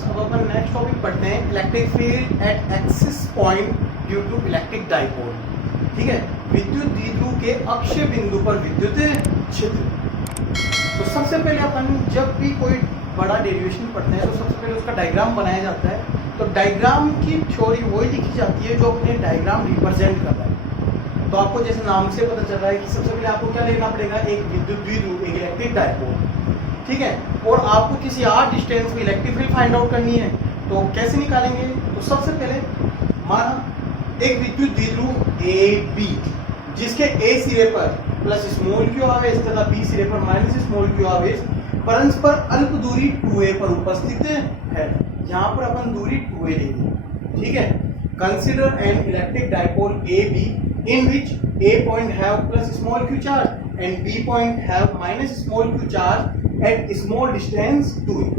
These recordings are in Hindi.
स्टूडेंट्स, अब अपन नेक्स्ट टॉपिक पढ़ते हैं electric field at axis point due to electric dipole. ठीक है, विद्युत द्विध्रुव के अक्षीय बिंदु पर विद्युत क्षेत्र। तो सबसे पहले अपन जब भी कोई बड़ा डेरिवेशन पढ़ते हैं तो सबसे पहले उसका डायग्राम बनाया जाता है। तो डायग्राम की थ्योरी वही लिखी जाती है जो अपने डायग्राम रिप्रेजेंट कर रहा है। तो आपको जैसे नाम से पता चल रहा है कि सबसे पहले आपको क्या लेना पड़ेगा, एक विद्युत द्विध्रुव, एक इलेक्ट्रिक डाइपोल। ठीक है, और आपको किसी आर डिस्टेंस में इलेक्ट्रिक फील्ड फाइंड आउट करनी है। तो कैसे निकालेंगे? तो सबसे पहले माना एक विद्युत द्विध्रुव ए बी जिसके ए सिरे पर प्लस स्मॉल क्यू आवेश तथा बी सिरे पर माइनस स्मॉल क्यू आवेश परस्पर अल्प दूरी 2a पर उपस्थित है। यहाँ पर अपन दूरी 2a लेंगे। ठीक है, consider an electric dipole A B in which A point have plus small q charge and B point have minus small q charge at small distance to it।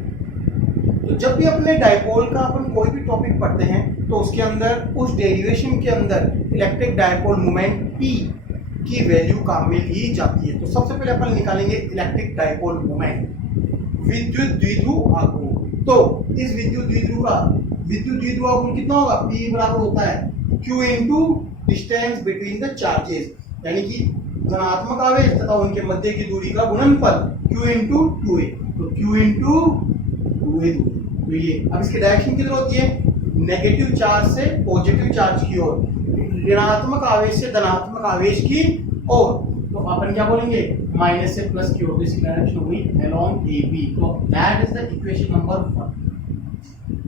तो जब भी अपने डाइपोल का अपन कोई भी टॉपिक पढ़ते हैं तो उसके अंदर उस डेरिवेशन के अंदर इलेक्ट्रिक डाइपोल मोमेंट P की वैल्यू काम में ली जाती है। तो सबसे पहले अपन निकालेंगे इलेक्ट्रिक डाइपोल मोमेंट विद्युत द्विध्रुव आघूर्ण। तो इस विद्युत द्विध्रुव आघूर्ण कितना होगा? P बराबर होता है Q into distance between the charges, यानी कि धनात्मक आवेश तथा उनके मध्य की दूरी का गुणनफल Q इंटू 2a। तो Q इंटू 2a दूरी। तो ये अब इसकी डायरेक्शन किधर होती है? नेगेटिव चार्ज से पॉजिटिव चार्ज की ओर, ऋणात्मक आवेश से धनात्मक आवेश की ओर। तो अपन क्या बोलेंगे? माइनस से प्लस की ओर। तो इसकी डायरेक्शन हुई अलोंग AB। तो that is the equation number 1।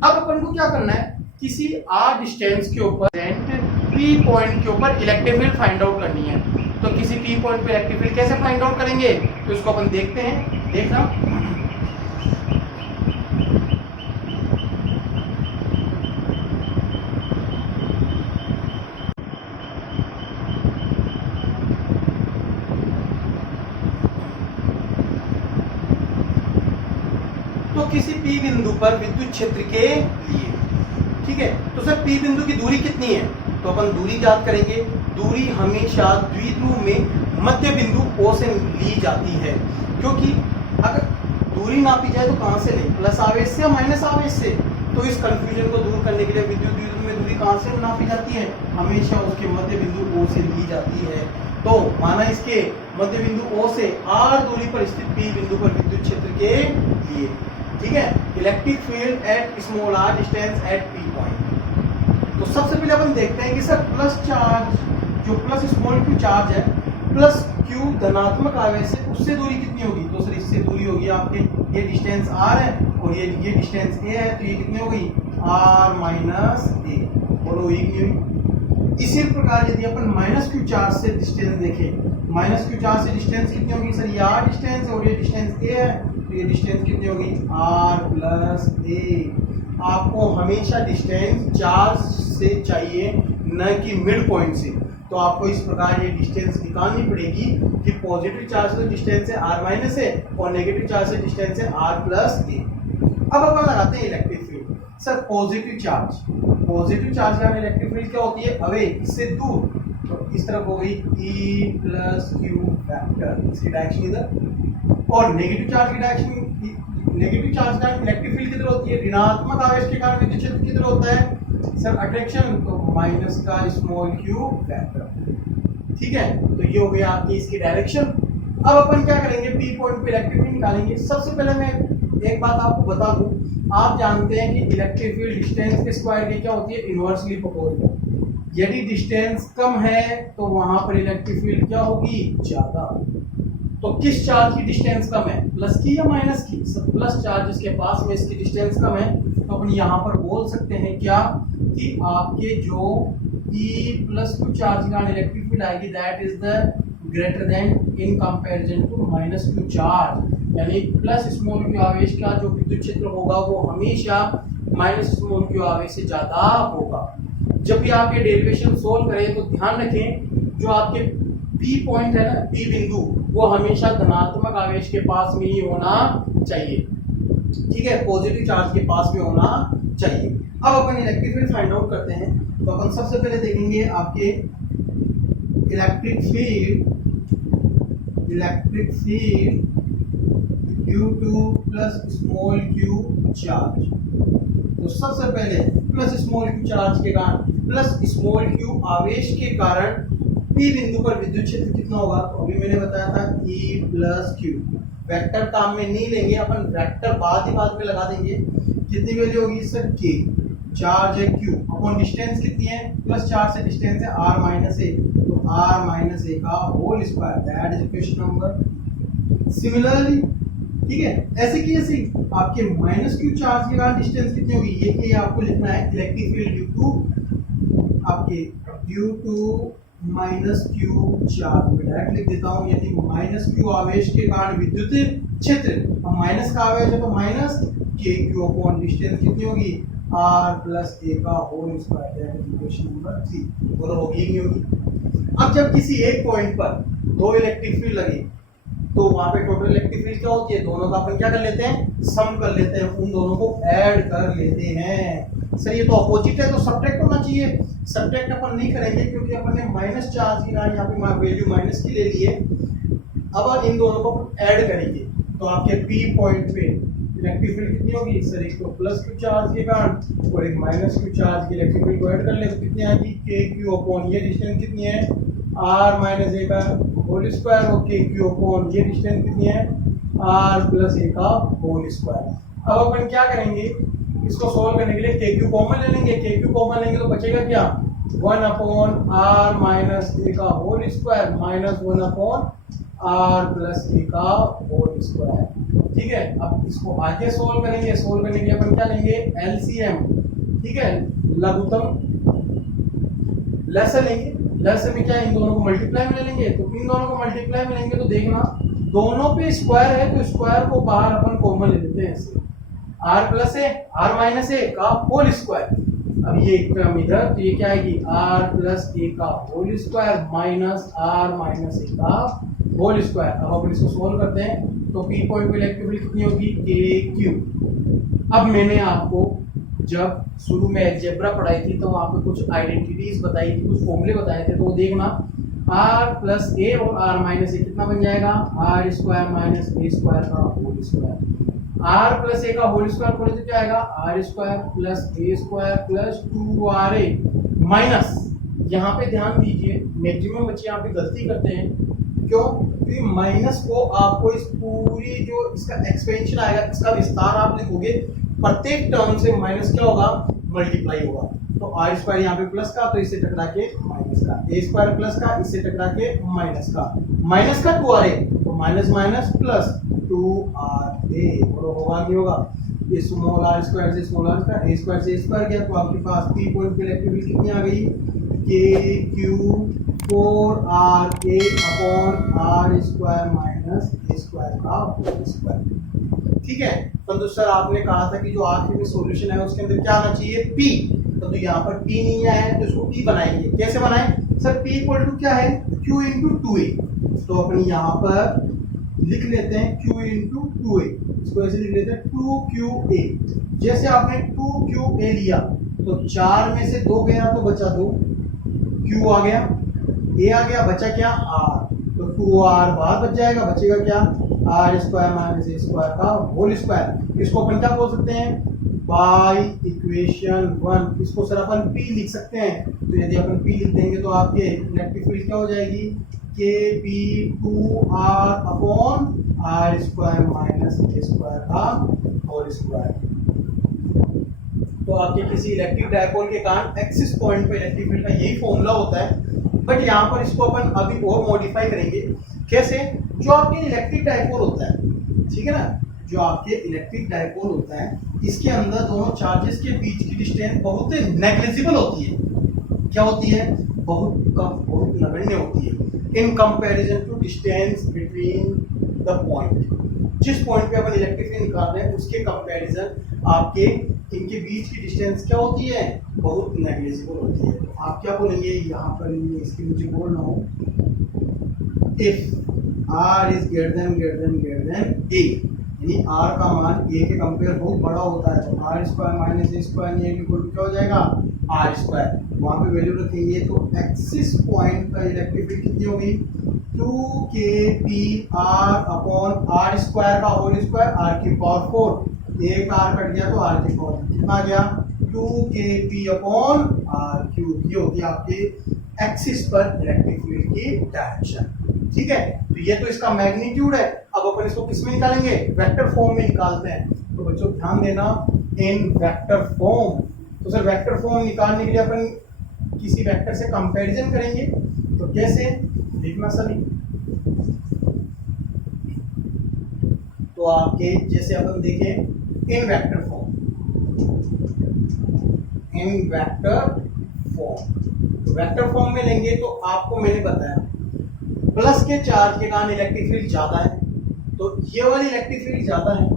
अब अपन को क्या करना है? किसी आर डिस्टेंस के ऊपर P पॉइंट के ऊपर इलेक्ट्रिक फील्ड फाइंड आउट करनी है। तो किसी P पॉइंट पे इलेक्ट्रिक फील्ड कैसे फाइंड आउट करेंगे? तो इसको अपन देखते हैं। देखना, तो किसी P बिंदु पर विद्युत क्षेत्र के लिए, ठीक है, तो सर P बिंदु की दूरी कितनी है? तो अपन दूरी ज्ञात करेंगे। दूरी हमेशा द्विध्रुव में मध्य बिंदु O से ली जाती है, क्योंकि अगर दूरी नापी जाए तो कहां से लें? प्लस आवेश से या माइनस आवेश से? तो इस कंफ्यूजन को दूर करने के लिए विद्युत द्विध्रुव में दूरी कहां से नापी जाती है? हमेशा उसके मध्य बिंदु O से ली जाती है। तो माना इसके मध्य बिंदु O से r दूरी पर स्थित P बिंदु पर विद्युत क्षेत्र के लिए, ठीक है, electric field at small r distance at P point. तो सबसे पहले अपन देखते हैं कि सर प्लस चार्ज, जो प्लस स्मॉल q चार्ज है, प्लस q धनात्मक आवेश है, उससे दूरी कितनी होगी? तो सर इससे दूरी होगी आपके, ये डिस्टेंस r है और ये डिस्टेंस a है, तो ये कितनी हो गई? r minus a। और वो कितनी हुई? इसी प्रकार यदि अपन माइनस q चार्ज से डिस्टेंस देखें, माइनस q चार्ज से डिस्टेंस कितनी होगी? सर ये r डिस्टेंस है और ये डिस्टेंस a है, तो ये डिस्टेंस कितनी होगी? r plus a। आपको हमेशा डिस्टेंस चार्ज से चाहिए, न कि मिड पॉइंट से। तो आपको इस प्रकार ये डिस्टेंस निकालनी पड़ेगी कि पॉजिटिव चार्ज से डिस्टेंस है r माइनस है और नेगेटिव चार्ज से डिस्टेंस है r प्लस a। अब अपन लगाते हैं electric field. Sir positive charge का इलेक्ट्रिक फील्ड क्या होती है? अवे, इससे दूर। तो इस तरफ हो गई E प्लस क्यू वेक्टर, इसकी डायरेक्शन इधर। और नेगेटिव चार्ज का इलेक्ट्रिक फील्ड किधर होती है? ऋणात्मक आवेश के कारण विद्युत क्षेत्र किधर होता है? सर अट्रैक्शन, तो माइनस का स्मॉल क्यू वेक्टर। ठीक है, तो ये हो गया आपकी इसकी डायरेक्शन। अब अपन क्या करेंगे? P पॉइंट पे इलेक्ट्रिक फील्ड निकालेंगे। सबसे पहले मैं एक बात आपको बता दूं, आप जानते हैं कि इलेक्ट्रिक फील्ड डिस्टेंस के स्क्वायर की क्या होती है? Inversely proportional. यदि डिस्टेंस कम है तो वहां पर इलेक्ट्रिक फील्ड क्या होगी? ज्यादा। तो किस चार्ज की डिस्टेंस कम है? प्लस की या माइनस की? सब प्लस चार्ज जिसके पास में इसकी डिस्टेंस कम है, तो अपन यहाँ पर बोल सकते हैं क्या कि आपके जो E प्लस क्यू चार्ज का इलेक्ट्रिक फील्ड आएगी, that is the greater than in comparison to minus q charge. यानी प्लस स्मॉल क्यू आवेश का जो विद्युत क्षेत्र होगा वो हमेशा माइनस स्मॉल क्यू आवेश से ज्यादा होगा। जब भी आप ये डेरिवेशन सोल्व करें तो ध्यान रखें, जो आपके P पॉइंट है ना, P बिंदु, वो हमेशा धनात्मक आवेश के पास में ही होना चाहिए। ठीक है, पॉजिटिव चार्ज के पास में होना चाहिए। अब अपन इलेक्ट्रिक फील्ड फाइंड आउट करते हैं। तो अपन सबसे पहले देखेंगे आपके electric field due two plus small Q charge. तो सबसे पहले प्लस स्मॉल क्यू चार्ज के कारण प्लस स्मॉल क्यू आवेश के कारण पी बिंदु पर विद्युत क्षेत्र कितना होगा? तो अभी मैंने बताया था E प्लस क्यू। वेक्टर काम में नहीं लेंगे अपन, वेक्टर बाद में लगा देंगे। कितनी वैल्यू होगी सर? के। चार्ज है Q अपॉन डिस्टेंस कितनी है? प्लस चार्ज से डिस्टेंस है R माइनस ए, तो R माइनस ए का whole square, that is equation number. Similarly ठीक है, ऐसे की ऐसे आपके माइनस क्यू चार्ज के कारण डिस्टेंस कितनी होगी? ये आपको लिखना है electric field due to minus q charge. मैं डायरेक्ट लिख देता हूँ, यदि माइनस क्यू आवेश के कारण विद्युत क्षेत्र, अब माइनस का आवेश है तो माइनस के क्यू अपॉन डिस्टेंस कितनी होगी? आर प्लस ए का whole square, that is equation number 3। बोलो होगी नहीं होगी? अब जब किसी एक पॉइंट पर दो इलेक्ट्रिक फील्ड लगे तो वहां पे टोटल इलेक्ट्रिक फील्ड क्या होती है? दोनों का अपन क्या कर लेते हैं? सम कर लेते हैं, उन दोनों को ऐड कर लेते हैं। सर ये तो अपोजिट है, तो सब्ट्रैक्ट होना चाहिए। सब्ट्रैक्ट अपन नहीं करेंगे क्योंकि अपन ने माइनस चार्ज की यहाँ पे वैल्यू माइनस की ले ली है। अब इन दोनों को ऐड करेंगे तो आपके पी पॉइंट पे इलेक्ट्रिक फील्ड कितनी होगी? सर एक तो प्लस क्यू चार्ज के कारण और एक माइनस क्यू चार्ज की इलेक्ट्रिक फील्ड को ऐड कर ले तो कितनी आएगी? के क्यू अपॉन ये डिस्टेंस कितनी है? आर माइनस ए का होल स्क्वायर, और के क्यू अपॉन ये डिस्टेंस कितनी है? आर प्लस ए का होल स्क्वायर। अब अपन क्या करेंगे? इसको सोल्व करने के लिए के क्यू कॉमन ले लेंगे। के क्यू कॉमन लेंगे तो बचेगा क्या? 1 अपॉन आर माइनस ए का whole square minus 1 upon R plus ए का होल स्क्वायर। ठीक है, अब इसको आगे सोल्व करेंगे। सोल्व करने के लिए अपन क्या लेंगे? एलसीएम। ठीक है, लघुत्तम लहसन लेंगे। लहसन में क्या इन दोनों को मल्टीप्लाई में ले लेंगे, तो इन दोनों को मल्टीप्लाई में लेंगे तो देखना दोनों पे स्क्वायर है तो स्क्वायर को बाहर अपन कॉमन ले लेते हैं। ऐसे R plus A R minus ए का होल स्क्वायर। अब ये टर्म इधर, तो ये क्या आएगी? आर प्लस ए का whole square minus R minus ए का होल स्क्वायर। अब अपन इसको सोल्व करते हैं तो पी पॉइंट पे इलेक्ट्रिक फील्ड कितनी होगी? के क्यू। अब मैंने आपको जब शुरू में अलजेब्रा पढ़ाई थी तो वहां पे कुछ आइडेंटिटीज बताई थी, कुछ फॉर्मूले बताए थे, तो वो देखना आर प्लस ए और आर माइनस ए कितना बन जाएगा? R square minus a square का होल स्क्वायर। आर प्लस ए का होल स्क्वायर खोले तो क्या आएगा? R square plus a square plus 2RA minus, यहाँ पे ध्यान दीजिए मैक्सिमम बच्चे यहाँ पे गलती करते हैं। क्यों? क्योंकि माइनस को आपको इस पूरी जो इसका एक्सपेंशन आएगा, इसका विस्तार आप लिखोगे, प्रत्येक टर्म से माइनस क्या होगा? मल्टीप्लाई होगा। तो आर स्क्वायर यहाँ पे प्लस का, तो इससे टकरा के माइनस का, ए स्क्वायर प्लस का, इससे टकरा के माइनस का 2RA, तो माइनस माइनस प्लस 2RA। और होगा नहीं होगा? ये स्मॉल आर स्क्वायर से स्मॉल आर का, ए स्क्वायर से स्क्वायर गया, तो आपके पास पी पॉइंट पे इलेक्ट्रिक फील्ड कितनी आ गई? K q 4RA upon r square minus a square का होल स्क्वायर। ठीक है, तो सर आपने कहा था कि जो आखिर में सॉल्यूशन है उसके अंदर क्या आना चाहिए? पी। तो यहाँ पर पी नहीं आया है तो इसको पी बनाएंगे। कैसे बनाएं? सर पी इक्वल टू क्या है? Q into 2a। तो अपन यहाँ पर लिख लेते हैं क्यू इंटू 2a, इसको ऐसे लिख लेते हैं 2QA। जैसे आपने 2QA लिया तो 4 में से 2 गया तो बचा 2, Q आ गया, A आ गया, बचा क्या? R। तो 2R बाहर बच जाएगा, बचेगा क्या? R square minus a square का होल स्क्वायर। इसको अपन क्या बोल सकते हैं? By equation 1। इसको सर अपन P लिख सकते हैं। तो यदि अपन P लिख देंगे तो आपके इलेक्ट्रिक फील्ड क्या हो जाएगी? KP2R upon r square minus a square का होल स्क्वायर। तो आपके किसी इलेक्ट्रिक डायपोल के कारण एक्सिस पॉइंट पे इलेक्ट्रिक फील्ड का यही फॉर्मूला होता है, बट यहाँ पर इसको अपन अभी और मॉडिफाई करेंगे। कैसे? जो आपके इलेक्ट्रिक डायपोल होता है, ठीक है ना, जो आपके इलेक्ट्रिक डायपोल होता है, इसके अंदर दोनों चार्जेस के बीच की डिस्टेंस बहुत नेग्लिजिबल होती है। क्या होती है? बहुत कम, बहुत नगण्य होती है in comparison to distance between the point. जिस पॉइंट पे अपन इलेक्ट्रिक फील्ड निकाल रहे हैं उसके कंपैरिजन आपके इनके बीच की डिस्टेंस क्या होती है? बहुत नेग्लिजिबल होती है। तो आप क्या बोलेंगे यहाँ पर? इसके नीचे बोल रहा हूँ, if R is greater than A, यानी R का मान A के कंपेयर बहुत बड़ा होता है, तो r square minus a square equal to क्या हो जाएगा? R square. वहाँ पे वैल्यू रखेंगे तो एक्सिस पॉइंट पर इलेक्ट्रिक फील्ड कितनी होगी? 2KPR अपॉन आर स्क्वायर का होल स्क्वायर, R की पावर 4, एक R कट गया तो R की पावर कितना आ गया? 2kp/r³। ये होती है आपके एक्सिस पर इलेक्ट्रिक फील्ड की डायरेक्शन। ठीक है, तो ये तो इसका मैग्नीट्यूड है। अब अपन इसको किस में निकालेंगे? वेक्टर फॉर्म में निकालते हैं। तो बच्चों ध्यान देना, इन वेक्टर फॉर्म। तो सर वेक्टर फॉर्म निकालने के लिए अपन किसी वेक्टर से कंपैरिजन करेंगे, तो कैसे देखना सभी। तो आपके जैसे अपन देखें इन वेक्टर फॉर्म, इन वेक्टर फॉर्म में लेंगे तो आपको मैंने बताया प्लस के चार्ज के कारण इलेक्ट्रिक फील्ड ज्यादा है, तो ये वाली इलेक्ट्रिक फील्ड ज्यादा है,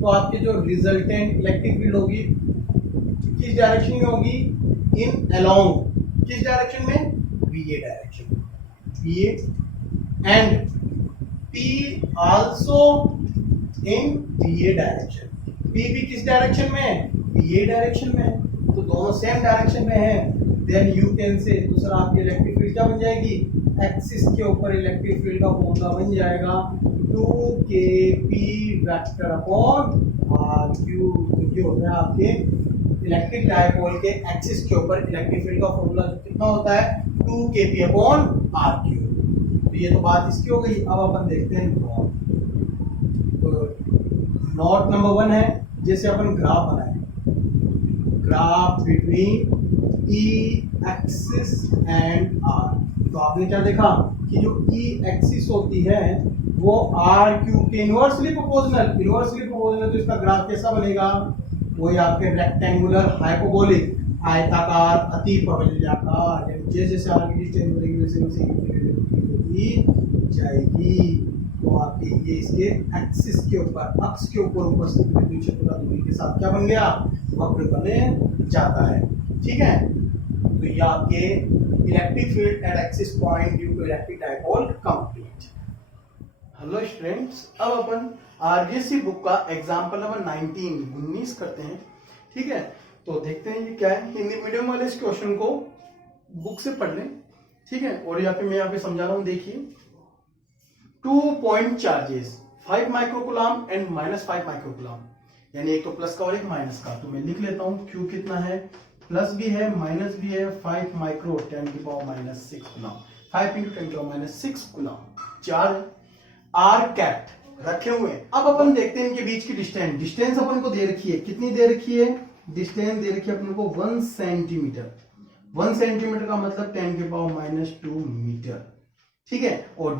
तो आपके जो रिजल्टेंट इलेक्ट्रिक फील्ड होगी किस डायरेक्शन में होगी? इन अलोंग। किस डायरेक्शन में? VA डायरेक्शन में। VA and P also in VA direction. P भी किस डायरेक्शन में है? VA डायरेक्शन में है, तो दोनों सेम डायरेक्शन में है। देन यू कैन से दूसरा आपकी इलेक्ट्रिक फील्ड क्या बन जाएगी? एक्सिस के ऊपर इलेक्ट्रिक फील्ड का फॉर्मूला बन जाएगा 2kp वेक्टर अपॉन r³। ये होता है आपके इलेक्ट्रिक डायपोल के एक्सिस के ऊपर इलेक्ट्रिक फील्ड का फॉर्मूला कितना होता है? 2kp/r³। तो ये तो बात इसकी हो गई। अब अपन देखते हैं नोट। तो नोट नंबर 1 है, जैसे अपन ग्राफ बनाए, graph between E axis and R। तो आपने क्या देखा कि जो E एक्सिस होती है वो r³ के इनवर्सली प्रोपोर्शनल। तो इसका ग्राफ कैसा बनेगा? वही आपके रेक्टेंगुलर हाइपोबोलिक, आयताकार, अतिपवलयाकार। जैसे जैसे आगे की डिस्टेंस बढ़ेगी वैसे वैसे होती जाएगी। तो आपके ये इसके एक्सिस के ऊपर, अक्ष के ऊपर उपस्थित विद्युत क्षेत्र का दूरी के साथ क्या बन गया? वक्र बने जाता है। ठीक है, तो ये आपके electric field at axis point due to electric dipole complete. Hello students, अब अपन आरजीएससी बुक का एग्जांपल नंबर 19 करते हैं। ठीक है, तो देखते हैं ये क्या है। हिंदी मीडियम वाले इस क्वेश्चन को बुक से पढ़ लें। ठीक है, और यहाँ पे मैं यहाँ पे समझा रहा हूँ। देखिए 2 point charges 5 microcoulomb and -5 microcoulomb, यानी एक तो प्लस का और एक माइनस का। तो मैं लिख लेता हूँ Q कितना है, प्लस भी है माइनस भी है, 5 micro 10⁻⁻6 coulomb, 5 × 10⁻⁶ coulomb charge are kept रखे हुए। अब अपन देखते हैं इनके बीच की डिस्टेंस अपन को दे रखी है। कितनी दे रखी है? डिस्टेंस दे रखी है अपन को 1 सेंटीमीटर। 1 सेंटीमीटर का मतलब 10⁻² मीटर। ठीक है, और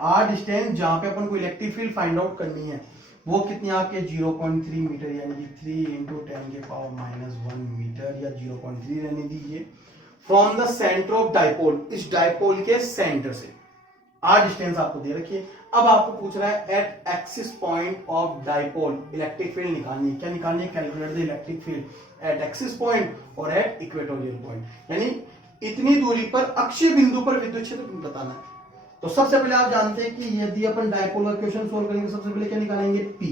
आर डिस्टेंस जहां पे अपन को इलेक्ट्रिक फील्ड फाइंड आउट करनी है वो कितनी आपके 0.3 मीटर, यानी कि 3 × 10⁻⁻1 मीटर या 0.3 रहने दीजिए। From the centre of dipole, इस डाइपोल के सेंटर से आर डिस्टेंस आपको दे रखी है। अब आपको पूछ रहा है at axis point of dipole electric field निकालनी है। क्या निकालनी है? Calculate the electric field at axis point और एट इक्वेटोरियल पॉइंट, यानी इतनी दूरी पर अक्षीय बिंदु पर विद्युत क्षेत्र बताना है। तो सबसे पहले आप जानते हैं कि यदि अपन डायपोल का क्वेश्चन सोल्व करेंगे सबसे पहले क्या निकालेंगे? P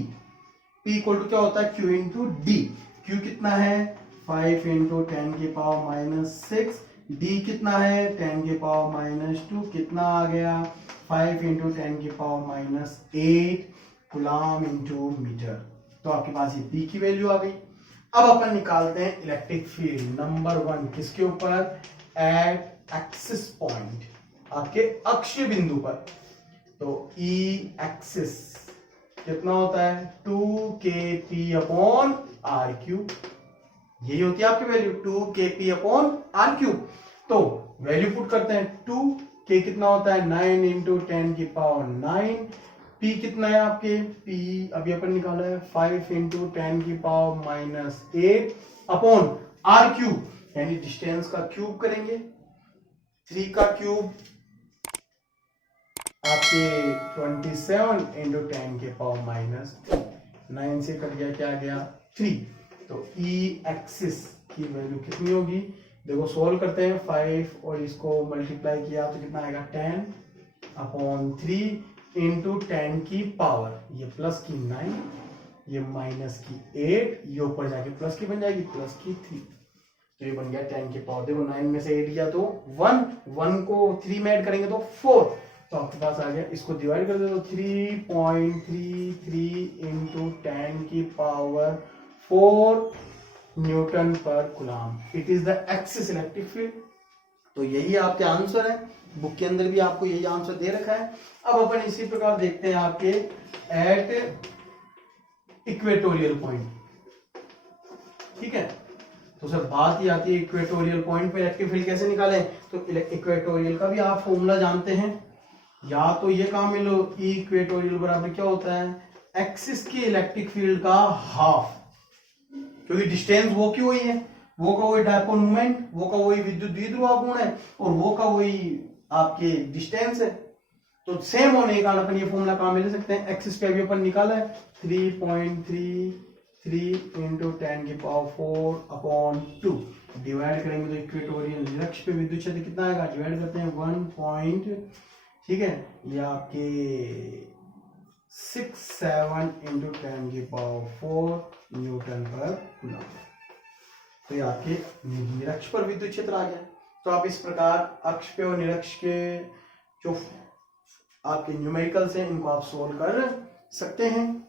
इक्वल टू क्या होता है? Q × D। Q कितना है? 5 × 10⁻⁻6। D कितना है? 10⁻⁻2। कितना आ गया? 5 × 10⁻8 कूलम × मीटर। तो आपके पास ये P की वैल्यू आ गई। अब अपन निकालते हैं इलेक्ट्रिक फील्ड नंबर 1 किसके ऊपर? एट एक्सिस पॉइंट, आपके अक्षीय बिंदु पर। तो E एक्सिस कितना होता है? 2kp/r³। यही होती है आपकी वैल्यू 2kp/r³। तो वैल्यू पुट करते हैं। 2k कितना होता है? 9 × 10⁹। P कितना है आपके? P अभी अपन निकाला है 5 × 10⁻8 अपॉन r³, यानी डिस्टेंस का क्यूब करेंगे। 3 का क्यूब आपके 27 × 10⁻⁻3। 9 से कट गया, क्या गया? 3। तो E एक्सिस की वैल्यू कितनी होगी? देखो सोल्व करते हैं। 5 और इसको मल्टीप्लाई किया तो कितना आएगा? 10/3 × 10 की पावर, ये प्लस की 9, ये माइनस की 8, ये ऊपर जाके प्लस की बन जाएगी, प्लस की 3। तो ये बन गया 10 की पावर। देखो 9 में से 8 गया तो 1 को 3 में ऐड करेंगे तो 4। तो आपके पास आ गया, इसको डिवाइड कर दे तो 3.33 × 10 की पावर 4 न्यूटन पर coulomb. It is the axis electric field. तो यही आपके आंसर है, बुक के अंदर भी आपको यही आंसर दे रखा है। अब अपन इसी प्रकार देखते हैं आपके एट इक्वेटोरियल पॉइंट। ठीक है, तो सर बात ही आती है इक्वेटोरियल पॉइंट पे इलेक्ट्रिक फील्ड कैसे निकालें। तो इक्वेटोरियल का भी आप फॉर्मूला जानते हैं, या तो ये काम मिलो ई इक्वेटोरियल बराबर क्या होता है, एक्सिस की इलेक्ट्रिक फील्ड का हाफ, क्योंकि डिस्टेंस वो की वही है, वो का वही डायपोल मोमेंट, वो का वही विद्युत द्विध्रुव गुण है, और वो का वही आपके डिस्टेंस है। तो सेम होने के कारण अपन ये फॉर्मूला कहां मिल सकते हैं, एक्सिस पे अभी अपन निकाला है 3.33 इंटू 10⁴/2 डिवाइड करेंगे तो इक्वेटोरियल निरक्ष पे विद्युत क्षेत्र कितना आएगा, डिवाइड करते हैं 1 ठीक है, ये आपके 67 इंटू 10⁴ न्यूटन पर कूलम। तो ये आपके निरक्ष पर विद्युत क्षेत्र आ गया। तो आप इस प्रकार अक्ष पे और निरक्ष के जो आपके न्यूमेरिकल्स हैं इनको आप सोल्व कर सकते हैं।